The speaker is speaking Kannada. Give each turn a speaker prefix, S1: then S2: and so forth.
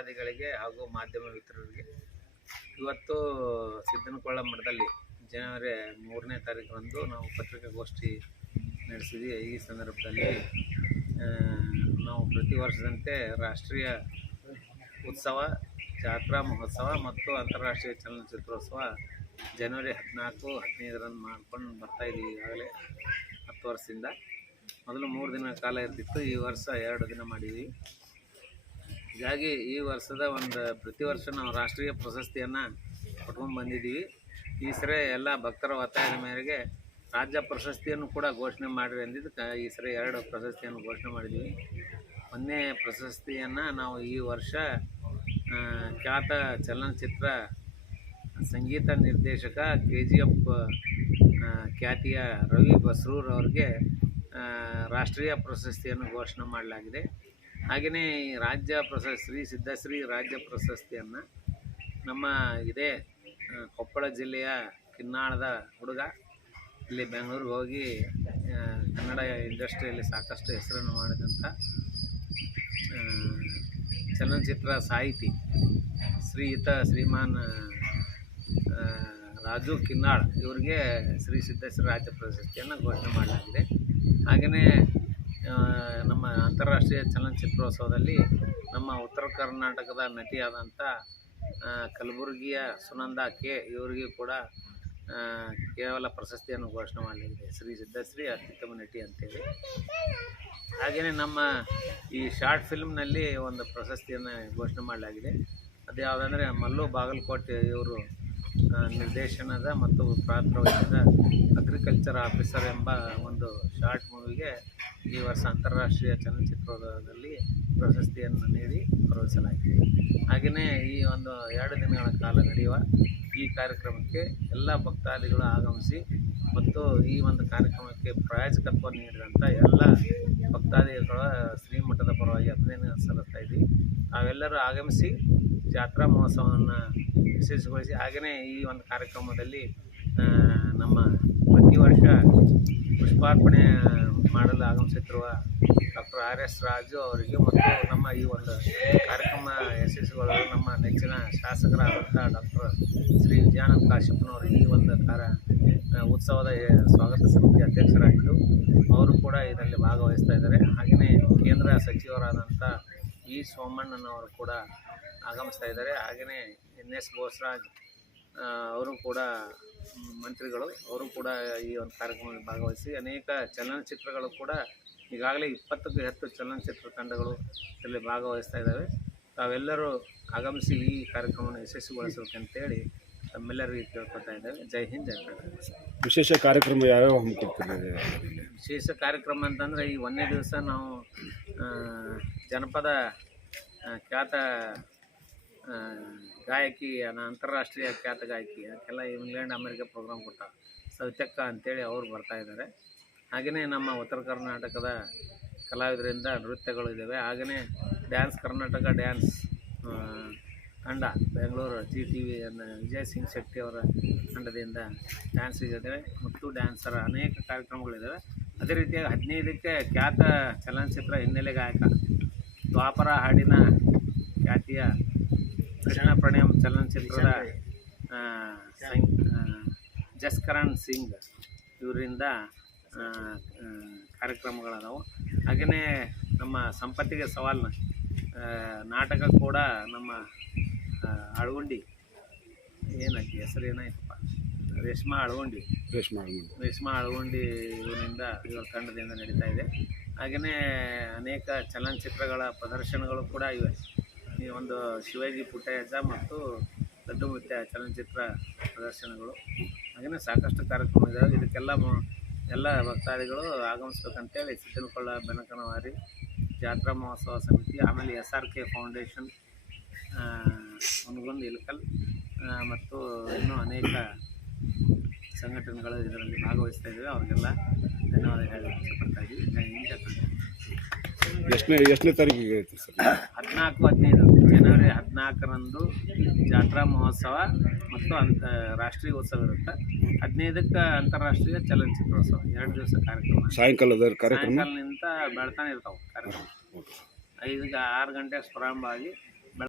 S1: ಭಕ್ತಾದಿಗಳಿಗೆ ಹಾಗೂ ಮಾಧ್ಯಮ ಮಿತ್ರರಿಗೆ ಇವತ್ತು ಸಿದ್ದನಕೊಳ್ಳ ಮಠದಲ್ಲಿ ಜನವರಿ ಮೂರನೇ ತಾರೀಕರಂದು ನಾವು ಪತ್ರಿಕಾಗೋಷ್ಠಿ ನಡೆಸಿದ್ವಿ. ಈ ಸಂದರ್ಭದಲ್ಲಿ ನಾವು ಪ್ರತಿ ವರ್ಷದಂತೆ ರಾಷ್ಟ್ರೀಯ ಉತ್ಸವ, ಜಾತ್ರಾ ಮಹೋತ್ಸವ ಮತ್ತು ಅಂತಾರಾಷ್ಟ್ರೀಯ ಚಲನಚಿತ್ರೋತ್ಸವ ಜನವರಿ ಹದಿನಾಲ್ಕು, ಹದಿನೈದರಂದು ಮಾಡ್ಕೊಂಡು ಬರ್ತಾ ಇದ್ದೀವಿ ಈಗಾಗಲೇ ಹತ್ತು ವರ್ಷದಿಂದ. ಮೊದಲು ಮೂರು ದಿನ ಕಾಲ ಇರ್ತಿತ್ತು, ಈ ವರ್ಷ ಎರಡು ದಿನ ಮಾಡಿದ್ವಿ ಹೀಗಾಗಿ ಈ ವರ್ಷದ ಒಂದು ಪ್ರತಿ ವರ್ಷ ನಾವು ರಾಷ್ಟ್ರೀಯ ಪ್ರಶಸ್ತಿಯನ್ನು ಕೊಟ್ಕೊಂಡು ಬಂದಿದ್ದೀವಿ ಈ ಸರಿ ಎಲ್ಲ ಭಕ್ತರ ಒತ್ತಾಯದ ಮೇರೆಗೆ ರಾಜ್ಯ ಪ್ರಶಸ್ತಿಯನ್ನು ಕೂಡ ಘೋಷಣೆ ಮಾಡಿರಿ ಅಂದಿದ್ದು ಈ ಸರಿ ಎರಡು ಪ್ರಶಸ್ತಿಯನ್ನು ಘೋಷಣೆ ಮಾಡಿದ್ದೀವಿ ಒಂದನೇ ಪ್ರಶಸ್ತಿಯನ್ನು ನಾವು ಈ ವರ್ಷ ಖ್ಯಾತ ಚಲನಚಿತ್ರ ಸಂಗೀತ ನಿರ್ದೇಶಕ ಕೆ ಜಿ ಎಫ್ ಖ್ಯಾತಿಯ ರವಿ ಬಸ್ರೂರ್ ಅವ್ರಿಗೆ ರಾಷ್ಟ್ರೀಯ ಪ್ರಶಸ್ತಿಯನ್ನು ಘೋಷಣೆ ಮಾಡಲಾಗಿದೆ. ಹಾಗೆಯೇ ರಾಜ್ಯ ಪ್ರಶಸ್ತಿ, ಶ್ರೀ ಸಿದ್ಧಶ್ರೀ ರಾಜ್ಯ ಪ್ರಶಸ್ತಿಯನ್ನು ನಮ್ಮ ಇದೇ ಕೊಪ್ಪಳ ಜಿಲ್ಲೆಯ ಕಿನ್ನಾಳದ ಹುಡುಗ. ಇಲ್ಲಿ ಬೆಂಗಳೂರಿಗೆ ಹೋಗಿ ಕನ್ನಡ ಇಂಡಸ್ಟ್ರಿಯಲ್ಲಿ ಸಾಕಷ್ಟು ಹೆಸರನ್ನು ಮಾಡಿದಂಥ ಚಲನಚಿತ್ರ ಸಾಹಿತಿ, ಶ್ರೀಯುತ ಶ್ರೀಮಾನ್ ರಾಜು ಕಿನ್ನಾಳ್. ಇವರಿಗೆ ಶ್ರೀ ಸಿದ್ದೇಶ್ವರ ರಾಜ್ಯ ಪ್ರಶಸ್ತಿಯನ್ನು ಘೋಷಣೆ ಮಾಡಲಾಗಿದೆ. ಹಾಗೆಯೇ ನಮ್ಮ ಅಂತಾರಾಷ್ಟ್ರೀಯ ಚಲನಚಿತ್ರೋತ್ಸವದಲ್ಲಿ ನಮ್ಮ ಉತ್ತರ ಕರ್ನಾಟಕದ ನಟಿಯಾದಂಥ ಕಲಬುರಗಿಯ ಸುನಂದ ಕೆ, ಇವರಿಗೆ ಕೂಡ ಕೇವಲ ಪ್ರಶಸ್ತಿಯನ್ನು ಘೋಷಣೆ ಮಾಡಲಾಗಿದೆ. ಶ್ರೀ ಸಿದ್ದಶ್ರೀ ಅತ್ಯುತ್ತಮ ನಟಿ ಅಂತೇಳಿ. ಹಾಗೆಯೇ ನಮ್ಮ ಈ ಶಾರ್ಟ್ ಫಿಲ್ಮ್ನಲ್ಲಿ ಒಂದು ಪ್ರಶಸ್ತಿಯನ್ನು ಘೋಷಣೆ ಮಾಡಲಾಗಿದೆ. ಅದು ಯಾವುದಂದರೆ ಮಲ್ಲು ಬಾಗಲಕೋಟೆ ಇವರು ನಿರ್ದೇಶನದ ಮತ್ತು ಪಾತ್ರವಹಿಸಿದ ಅಗ್ರಿಕಲ್ಚರ್ ಆಫೀಸರ್ ಎಂಬ ಒಂದು ಶಾರ್ಟ್ ಮೂವಿಗೆ ಈ ವರ್ಷ ಅಂತಾರಾಷ್ಟ್ರೀಯ ಚಲನಚಿತ್ರೋತ್ಸವದಲ್ಲಿ ಪ್ರಶಸ್ತಿಯನ್ನು ನೀಡಿ ಗೌರವಿಸಲಾಗಿದೆ. ಹಾಗೆಯೇ ಈ ಒಂದು ಎರಡು ದಿನಗಳ ಕಾಲ ನಡೆಯುವ ಈ ಕಾರ್ಯಕ್ರಮಕ್ಕೆ ಎಲ್ಲ ಭಕ್ತಾದಿಗಳು ಆಗಮಿಸಿ ಮತ್ತು ಈ ಒಂದು ಕಾರ್ಯಕ್ರಮಕ್ಕೆ ಪ್ರಾಯೋಜಕತ್ವ ನೀಡಿದಂಥ ಎಲ್ಲ ಭಕ್ತಾದಿಗಳ ಶ್ರೀಮಠದ ಪರವಾಗಿ ಅಭಿನಂದನೆ ಸಲ್ಲಿಸ್ತಾ ಇದ್ದೀವಿ ನಾವೆಲ್ಲರೂ ಆಗಮಿಸಿ ಜಾತ್ರಾ ಮಹೋತ್ಸವವನ್ನು ವಿಶೇಷಗೊಳಿಸಿ ಹಾಗೆಯೇ ಈ ಒಂದು ಕಾರ್ಯಕ್ರಮದಲ್ಲಿ ನಮ್ಮ ಪ್ರತಿ ವರ್ಷ ಪುಷ್ಪಾರ್ಪಣೆ ಮಾಡಲು ಆಗಮಿಸುತ್ತಿರುವ ಡಾಕ್ಟರ್ ಆರ್ ಎಸ್ ರಾಜು ಅವರಿಗೆ ಮತ್ತು ನಮ್ಮ ಈ ಒಂದು ಕಾರ್ಯಕ್ರಮ ಯಶಸ್ವಿಗೊಳ್ಳಲು ನಮ್ಮ ನೆಚ್ಚಿನ ಶಾಸಕರಾದಂಥ ಡಾಕ್ಟರ್ ಶ್ರೀ ವಿಜಯಾನಂದ ಕಾಶ್ಯಪ್ಪನವರು ಈ ಒಂದು ಕಾರ ಉತ್ಸವದ ಸ್ವಾಗತ ಸಮಿತಿ ಅಧ್ಯಕ್ಷರಾಗಿದ್ದು, ಅವರು ಕೂಡ ಇದರಲ್ಲಿ ಭಾಗವಹಿಸ್ತಾ ಇದ್ದಾರೆ. ಹಾಗೆಯೇ ಕೇಂದ್ರ ಸಚಿವರಾದಂಥ ಇ ಸೋಮಣ್ಣನವರು ಕೂಡ ಆಗಮಿಸ್ತಾ ಇದ್ದಾರೆ. ಹಾಗೆಯೇ ಎನ್ ಎಸ್ ಬೋಸರಾಜ್ ಅವರು ಕೂಡ ಮಂತ್ರಿಗಳು ಅವರು ಕೂಡ ಈ ಒಂದು ಕಾರ್ಯಕ್ರಮದಲ್ಲಿ ಭಾಗವಹಿಸಿ ಅನೇಕ ಚಲನಚಿತ್ರಗಳು ಕೂಡ ಈಗಾಗಲೇ ಇಪ್ಪತ್ತಕ್ಕೂ ಹೆಚ್ಚು ಚಲನಚಿತ್ರ ತಂಡಗಳು ಇದರಲ್ಲಿ ಭಾಗವಹಿಸ್ತಾ ಇದ್ದಾವೆ. ತಾವೆಲ್ಲರೂ ಆಗಮಿಸಿ ಈ ಕಾರ್ಯಕ್ರಮವನ್ನು ಯಶಸ್ವಿಗೊಳಿಸಬೇಕಂತೇಳಿ ತಮ್ಮೆಲ್ಲರಿಗೆ ಕೇಳ್ಕೊತಾ ಇದ್ದೇವೆ. ಜೈ ಹಿಂದ್ ಜೈ ಕರ್ನಾಟಕ.
S2: ವಿಶೇಷ ಕಾರ್ಯಕ್ರಮ ಯಾವ್ಯಾವ ಹಮ್ಮಿಕೊಡ್ತಿದ್ದಾರೆ
S1: ವಿಶೇಷ ಕಾರ್ಯಕ್ರಮ ಅಂತಂದರೆ ಈ ಒಂದನೇ ದಿವಸ ನಾವು ಜನಪದ ಖ್ಯಾತ ಗಾಯಕಿ ಅಂತಾರಾಷ್ಟ್ರೀಯ ಖ್ಯಾತ ಗಾಯಕಿ, ಅದಕ್ಕೆಲ್ಲ ಇಂಗ್ಲೆಂಡ್, ಅಮೆರಿಕ ಪ್ರೋಗ್ರಾಮ್ ಕೊಟ್ಟ ಸವಿತಕ್ಕ ಅಂತೇಳಿ ಅವ್ರು ಬರ್ತಾ ಇದ್ದಾರೆ. ಹಾಗೆಯೇ ನಮ್ಮ ಉತ್ತರ ಕರ್ನಾಟಕದ ಕಲಾವಿದರಿಂದ ನೃತ್ಯಗಳು ಇದ್ದಾವೆ ಹಾಗೆಯೇ ಡ್ಯಾನ್ಸ್ ಕರ್ನಾಟಕ ಡ್ಯಾನ್ಸ್ ತಂಡ, Bengaluru G T V Vijay Singh ಶೆಟ್ಟಿಯವರ ತಂಡದಿಂದ ಡ್ಯಾನ್ಸ್ ಇದ್ದಾರೆ ಮತ್ತು ಡ್ಯಾನ್ಸರ್ ಅನೇಕ ಕಾರ್ಯಕ್ರಮಗಳಿದ್ದಾವೆ ಅದೇ ರೀತಿಯಾಗಿ ಹದಿನೈದಕ್ಕೆ ಖ್ಯಾತ ಚಲನಚಿತ್ರ ಹಿನ್ನೆಲೆ ಗಾಯಕ ದ್ವಾಪರ ಹಾಡಿನ ಖ್ಯಾತಿಯ ಕೃಷ್ಣ ಪ್ರಣಯಂ ಚಲನಚಿತ್ರದ ಜಸ್ಕರಣ್ ಸಿಂಗ್ ಇವರಿಂದ ಕಾರ್ಯಕ್ರಮಗಳಾದವು. ಹಾಗೆಯೇ ನಮ್ಮ ಸಂಪತ್ತಿಗೆ ಸವಾಲ್ನ ನಾಟಕ ಕೂಡ ನಮ್ಮ ಅಳ್ಗೊಂಡಿ. ಏನಾಯ್ತು ಹೆಸರು ಏನಾಯ್ತಪ್ಪ? ರೇಷ್ಮಾ ಅಳಗುಂಡಿ.
S2: ರೇಷ್ಮಾ.
S1: ರೇಷ್ಮಾ ಅಳಗುಂಡಿ ಇವರಿಂದ ಇವರ ತಂಡದಿಂದ ನಡೀತಾ ಇದೆ. ಹಾಗೆಯೇ ಅನೇಕ ಚಲನಚಿತ್ರಗಳ ಪ್ರದರ್ಶನಗಳು ಕೂಡ ಇವೆ. ಈ ಒಂದು ಶಿವಾಜಿ ಪುಟ್ಟಯ್ಯಜ್ಜ ಮತ್ತು ದೊಡ್ಡ ಮುತ್ಯ ಚಲನಚಿತ್ರ ಪ್ರದರ್ಶನಗಳು. ಹಾಗೆಯೇ ಸಾಕಷ್ಟು ಕಾರ್ಯಕ್ರಮ ಇದ್ದಾವೆ ಇದಕ್ಕೆಲ್ಲ ಎಲ್ಲ ಭಕ್ತಾದಿಗಳು ಆಗಮಿಸ್ಬೇಕಂತೇಳಿ ಸಿದ್ದನಕೊಳ್ಳ ಬೆನಕನವಾರಿ ಜಾತ್ರಾ ಮಹೋತ್ಸವ ಸಮಿತಿ, ಆಮೇಲೆ S R K foundation Hungund Ilkal ಮತ್ತು ಇನ್ನೂ ಅನೇಕ ಸಂಘಟನೆಗಳು ಇದರಲ್ಲಿ ಭಾಗವಹಿಸ್ತಾ ಇದ್ದಾವೆ ಅವ್ರಿಗೆಲ್ಲ ಧನ್ಯವಾದ ಹೇಳಿ ಇಷ್ಟಪಡ್ತಾ ಇದ್ದೀವಿ ಜೈ ಹಿಂದ್, ಜೈ ಕರ್ನಾಟಕ.
S2: ಎಷ್ಟನೇ ಎಷ್ಟನೇ ತಾರೀಕಿಗೆ ಐತಿ ಸರ್?
S1: ಹದಿನಾಲ್ಕು ಹದಿನೈದು. ಜನವರಿ ಹದಿನಾಲ್ಕರಂದು ಜಾತ್ರಾ ಮಹೋತ್ಸವ ಮತ್ತು ಅಂತ ರಾಷ್ಟ್ರೀಯ ಉತ್ಸವ ಇರುತ್ತೆ. ಹದಿನೈದಕ್ಕೆ ಅಂತಾರಾಷ್ಟ್ರೀಯ ಚಲನಚಿತ್ರೋತ್ಸವ ಎರಡು ದಿವಸ ಕಾರ್ಯಕ್ರಮ.
S2: ಸಾಯಂಕಾಲದ ಕಾರ್ಯಕ್ರಮ?
S1: ಸಾಯಂಕಾಲದಿಂದ ಬೆಳ್ತಾನೆ ಇರ್ತಾವೆ ಕಾರ್ಯಕ್ರಮ. ಐದಕ್ಕೆ ಆರು ಗಂಟೆಗೆ ಪ್ರಾರಂಭ ಆಗಿ